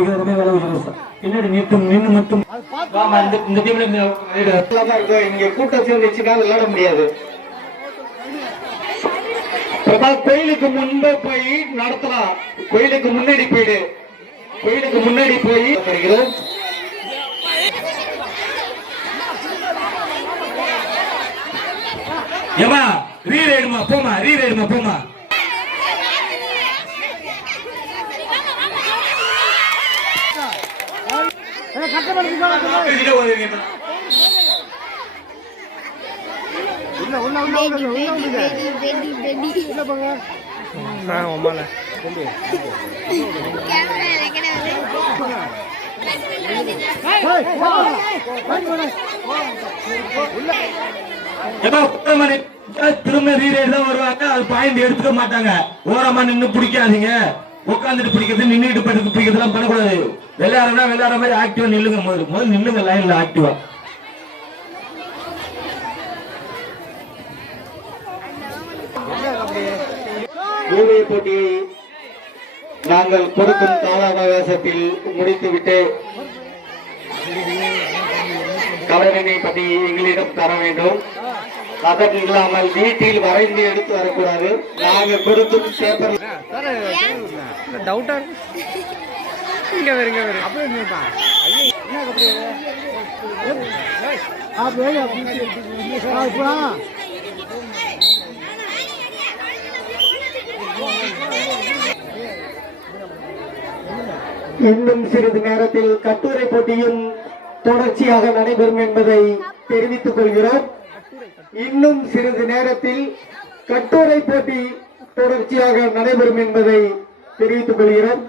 உயர்வு சார். பின்னாடி நிற்கும் நின்று மட்டும். இந்த டீம்ல இங்க கூட்டம் சேர்ந்துச்சுன்னா விளையாட முடியாது. பிரபா கோயிலுக்கு முன்பு போய் நடத்தலாம். கோயிலுக்கு முன்னாடி போயிடு. கோயிலுக்கு முன்னாடி போய் வருகிறோம் ஏமா ரீரைடுமா போமா ரீரைடுமா போமா இதுல ஒதுங்க. ஏமா திரும்ப ரீரைடு தான் வருவாங்க அது பாயிண்ட் எடுத்துக்க மாட்டாங்க. ஓரமா நின்னு பிடிக்காதீங்க. உட்காந்துட்டு பிடிக்கிறது நின்னுட்டு படுத்து பிடிக்கிறதுலாம் பண்ணக்கூடாது. விளையாடுறா விளையாடுற மாதிரி ஆக்டிவா நில்லுங்க. முதல்ல முதல்ல நில்லுங்க லைன்ல ஆக்டிவா போட்டியை நாங்கள் கொடுக்கும் கால அவகாசத்தில் முடித்துவிட்டு கலரினை பற்றி எங்களிடம் தர வேண்டும். அதற்கு இல்லாமல் வீட்டில் வரைந்து எடுத்து வரக்கூடாது. நாங்கள் கொடுக்கும் பேப்பர் டவுட்டா? இங்க இன்னும் சிறிது நேரத்தில் கட்டுரை போட்டியும் தொடர்ச்சியாக நடைபெறும் என்பதை தெரிவித்துக் கொள்கிறோம். இன்னும் சிறிது நேரத்தில் கட்டுரை போட்டி தொடர்ச்சியாக நடைபெறும் என்பதை தெரிவித்துக் கொள்கிறோம்.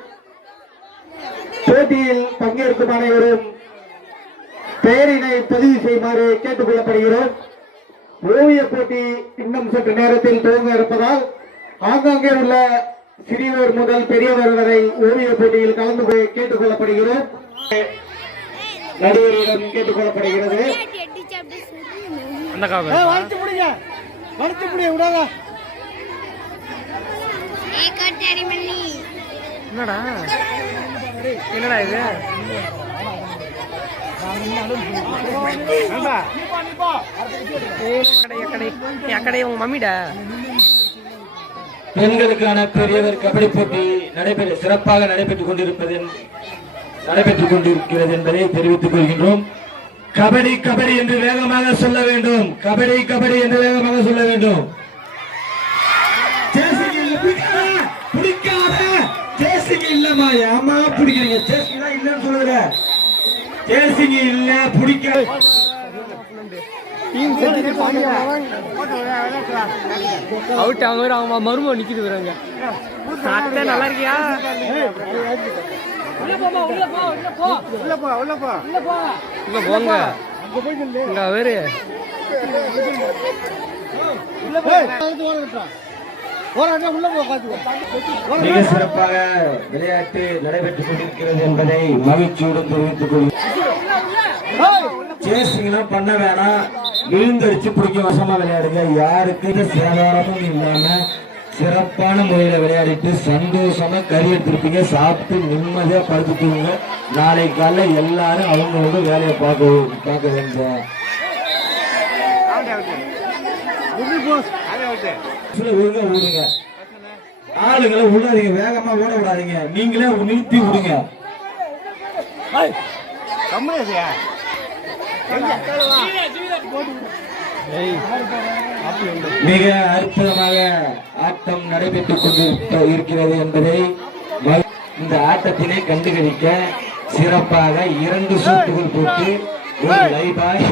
போட்டியில் பங்கேற்கும் அனைவரும் பெயரினை பதிவு செய்யுமாறு கேட்டுக் கொள்ளப்படுகிறோம் ஓவிய போட்டி இன்னும் சற்று நேரத்தில் துவங்க இருப்பதால் ஆங்காங்கே உள்ள சிறியவர் முதல் பெரியவர் வரை ஓவிய போட்டியில் கலந்து கொள்ள கேட்டுக் கொள்ளப்படுகிறோம் நடுவரிடம் கேட்டுக் கொள்ளப்படுகிறது அந்த காவல் என்னடா? என்னடா இது? ஏய், எக்கடை, எக்கடை. எக்கடை, உன் மம்மிடா? பெண்களுக்கான பெரியவர் கபடி போட்டி நடைபெற சிறப்பாக நடைபெற்றுக் கொண்டிருப்பது நடைபெற்றுக் கொண்டிருக்கிறது என்பதை தெரிவித்துக் கொள்கின்றோம். கபடி கபடி என்று வேகமாக சொல்ல வேண்டும். கபடி கபடி என்று வேகமாக சொல்ல வேண்டும். பிடிக்காத. சேசிங்க இல்லம்மா ஏமா பிடிக்கிறீங்க? சேசிங்க இல்லன்னு சொல்லுங்க. சேசிங்க இல்ல பிடிக்காத அவுட் அவங்க அவங்க மருமக நிக்குது நல்லா இருக்கியா? இங்க போங்க. இங்க வேறு மிக சிறப்பாக விளையாட்டு நடைபெற்றுக் கொண்டிருக்கிறது என்பதை மகிழ்ச்சியுடன் தெரிவித்துக் கொள்கிறேன். சேசிங்லாம் பண்ண வேணாம். விழுந்தடிச்சு பிடிக்க வசமா விளையாடுங்க. யாருக்கு சேதாரமும் இல்லாம சிறப்பான முறையில விளையாடிட்டு சந்தோஷமா கறி திருப்பிங்க சாப்பிட்டு நிம்மதியா படுத்துக்குவீங்க நாளை காலைல எல்லாரும் அவங்களோட வேலையை பார்க்க பார்க்க வேண்டும் ஊருங்க விடுங்க ஆளுங்களை விடாதீங்க வேகமா ஓட விடாதீங்க. நீங்களே நிறுத்தி விடுங்க. மிக அற்புதமாக ஆட்டம் நடைபெற்றுக் கொண்டு இருக்கிறது என்பதை இந்த ஆட்டத்தினை கண்டுகளிக்க சிறப்பாக இரண்டு சூட்டுகள் போட்டு ஒரு லைபாய்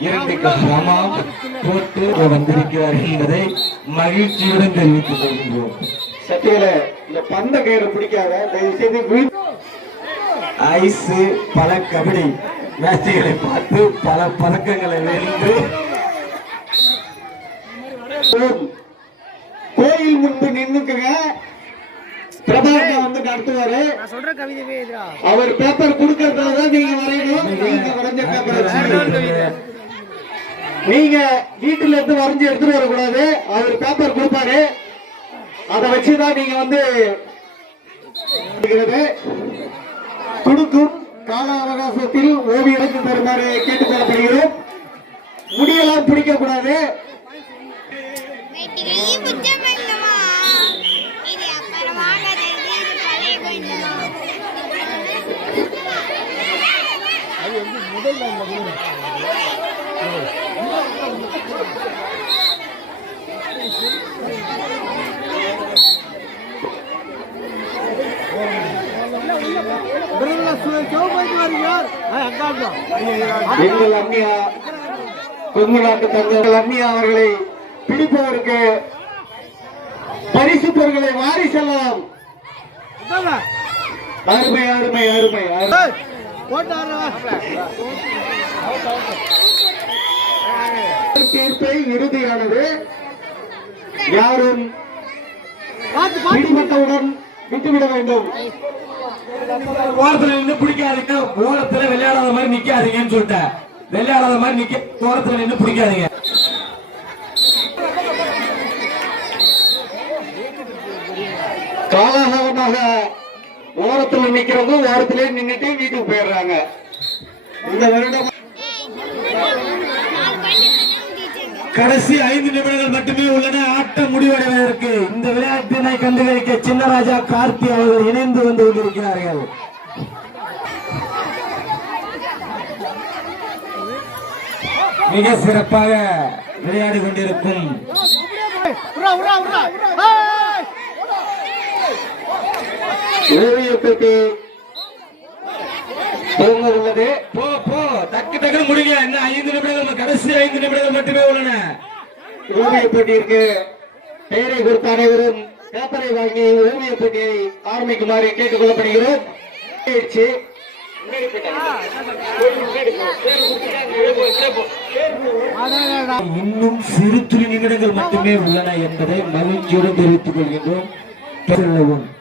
இரண்டு கிராமம் போட்டு வந்திருக்கிறார் என்பதை மகிழ்ச்சியுடன் தெரிவித்துக் கொள்கின்றோம். சத்தியில இந்த பந்த கயிறு பிடிக்காத தயவு செய்து வீ- ஐஸ் பல கபடி மேட்சுகளை பார்த்து பல பதக்கங்களை வென்று கோயில் முன்பு நின்னுக்குங்க. பிரபாகரன் வந்து நடத்துவாரு. நான் சொல்ற கவிதை எதிரா? அவர் பேப்பர் கொடுக்கறதுல தான் நீங்க வரையணும் நீங்க வரைஞ்ச பேப்பர் நீங்க வீட்டுல இருந்து வரைஞ்சு எடுத்துட்டு வரக்கூடாது. அவர் பேப்பர் கொடுப்பாரு. அதை வச்சுதான் நீங்க வந்து கொடுக்கும் கால அவகாசத்தில் ஓவியருக்கு தருமாறு கேட்டுக் கொள்ளப்படுகிறோம். முடியெல்லாம் பிடிக்க கூடாது வீட்டுக்கு ஈ புத்தம் இல்லமா இது அப்புறமானது இது பழைய கொஞ்சமா எங்கள் அம்மியா கொங்கு நாட்டு தங்கள் அம்மியா அவர்களை பிடிப்பவருக்கு பரிசு பொருட்களை வாரி செல்லலாம். அருமை அருமை அருமை அருமை. தீர்ப்பை இறுதியானது. யாரும் பிடிபட்டவுடன் விட்டுவிட வேண்டும். ஓரத்துல நின்று பிடிக்காதீங்க. ஓரத்துல விளையாடாத மாதிரி நிக்காதீங்கன்னு சொல்லிட்டேன். விளையாடாத மாதிரி நிக்க ஓரத்துல நின்று பிடிக்காதீங்க. காலகாலமாக ஓரத்தில் நிக்கிறவங்க ஓரத்திலே நின்னுட்டு வீட்டுக்கு போயிடுறாங்க. இந்த வருடம் கடைசி ஐந்து நிமிடங்கள் மட்டுமே உள்ளன. ஆட்டம் முடிவடைவதற்கு இந்த விளையாட்டினை கண்டுகளிக்க சின்னராஜா கார்த்தி அவர்கள் இணைந்து வந்து கொண்டிருக்கிறார்கள். மிக சிறப்பாக விளையாடி கொண்டிருக்கும். ஓவியப்பேட்டை துவங்க உள்ளது போ போ. டக்கு டக்குனு முடிங்க. இன்னும் ஐந்து நிமிடங்கள் கடைசி ஐந்து நிமிடங்கள் மட்டுமே உள்ளன. ஓவியப் போட்டியிற்கு பெயரை கொடுத்த அனைவரும் பேப்பரை வாங்கி ஓவியப் போட்டியை ஆரம்பிக்குமாறு கேட்டுக் கொள்ளப்படுகிறோம். இன்னும் சிறு துளி நிமிடங்கள் மட்டுமே உள்ளன என்பதை மகிழ்ச்சியுடன் தெரிவித்துக் கொள்கின்றோம்.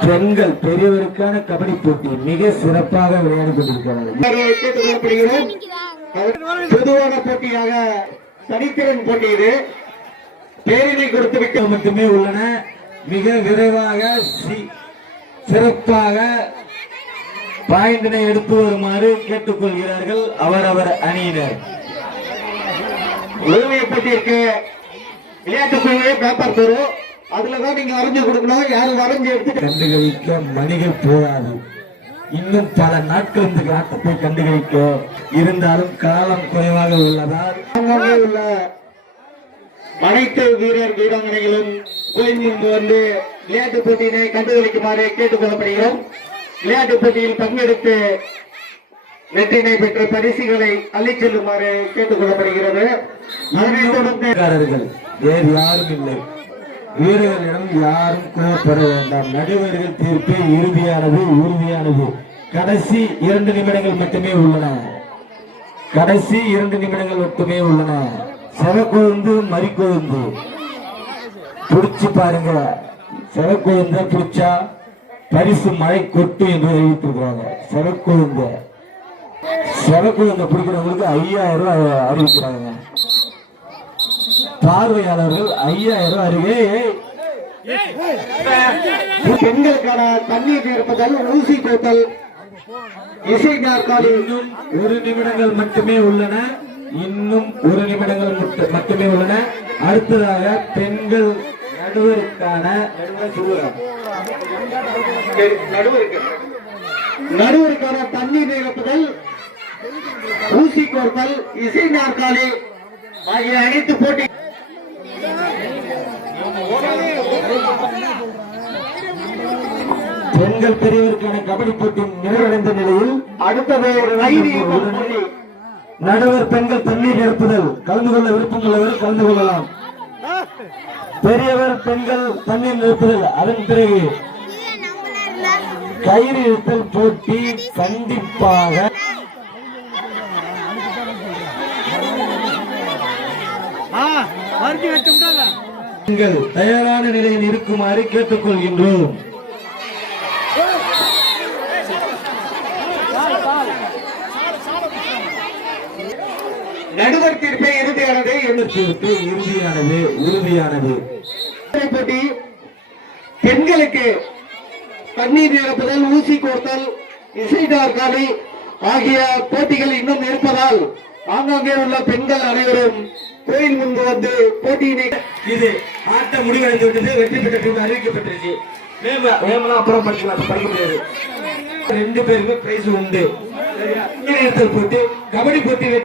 பெண்கள் பெரியவருக்கான கபடி போட்டி மிக சிறப்பாக விளையாடி கொள்ளப்படுகிறோம் பொதுவான போட்டியாக தனித்திறன் போட்டி இது. பேரினை கொடுத்து விட்டு மட்டுமே உள்ளன. மிக விரைவாக சிறப்பாக பாயிண்டினை எடுத்து வருமாறு கேட்டுக்கொள்கிறார்கள் அவரவர் அணியினர். ஓவிய போட்டியிற்கு விளையாட்டு குழுவே பேப்பர் தரும் அதுலதான் நீங்க வரைஞ்சு கொடுக்கணும் யாரும் வரைஞ்சு எடுத்துட்டு கண்டுகளிக்க மணிகள் போதாது இன்னும் பல நாட்கள் இந்த ஆட்டத்தை கண்டுகளிக்க இருந்தாலும் காலம் குறைவாக உள்ளதால் உள்ள அனைத்து வீரர் வீராங்கனைகளும் கோயில் முன்பு வந்து விளையாட்டு போட்டியினை கண்டுகளிக்குமாறு கேட்டுக் கொள்ளப்படுகிறோம் விளையாட்டு போட்டியில் பங்கெடுத்து வெற்றினை பெற்ற பரிசுகளை அள்ளிச் செல்லுமாறு கேட்டுக் கொள்ளப்படுகிறது அதனைத் தொடர்ந்து வேறு யாரும் இல்லை. வீரர்களிடம் யாரும் கோவப்பட வேண்டாம். நடுவர்கள் தீர்ப்பு இறுதியானது உறுதியானது. கடைசி இரண்டு நிமிடங்கள் மட்டுமே உள்ளன. கடைசி இரண்டு நிமிடங்கள் மட்டுமே உள்ளன. செவக்கொழுந்து மறிக்கொழுந்து. பிடிச்சு பாருங்க. செவக்கொழுந்த பிடிச்சா பரிசு மழை கொட்டு என்று அறிவித்திருக்கிறாங்க செவக்கொழுந்த. செவக்கொழுந்த பிடிக்கிறவங்களுக்கு ஐயாயிரம் ரூபாய் அறிவிக்கிறாங்க. பார்வையாளர்கள் ஐயாயிரம் அருகே பெண்களுக்கான தண்ணீர் நிரப்புதல் ஊசி கூட்டல் இசை நாற்காலி இன்னும் ஒரு நிமிடங்கள் மட்டுமே உள்ளன இன்னும் ஒரு நிமிடங்கள் மட்டு- மட்டுமே உள்ளன அடுத்ததாக பெண்கள் நடுவருக்கான நடுவருக்கான தண்ணீர் நிரப்புதல் ஊசி கோர்த்தல் இசை நாற்காலி ஆகிய அனைத்து போட்டி பெண்கள் பெரியவருக்கான கபடி போட்டி நிறைவடைந்த நிலையில் அடுத்தது நடுவர் பெண்கள் தண்ணீர் நிரப்புதல். கலந்து கொள்ள விருப்பம் உள்ளவர் கலந்து கொள்ளலாம். பெரியவர் பெண்கள் தண்ணீர் நிரப்புதல். அதன் பிறகு கயிறு இழுத்தல் போட்டி கண்டிப்பாக நீங்கள் தயாரான நிலையில் இருக்குமாறு கேட்டுக்கொள்கின்றோம். நடுவர் தீர்ப்பே இறுதியானது என்று தீர்ப்பு இறுதியானது உறுதியானது. போட்டி பெண்களுக்கு தண்ணீர் நிரப்புதல் ஊசி கோர்த்தல் இசை ஆகிய போட்டிகள் இன்னும் இருப்பதால் ஆங்காங்கே உள்ள பெண்கள் அனைவரும் கோயில் முன்பு வந்து போட்டியினை இது ஆட்டம் முடிவடைந்து விட்டது. வெற்றி பெற்ற டீம் அறிவிக்கப்பட்டிருக்கு. மேம் அப்புறம் படிக்கலாம் படிக்க முடியாது. ரெண்டு பேருமே பிரைஸ் உண்டு. போட்டு கபடி போட்டி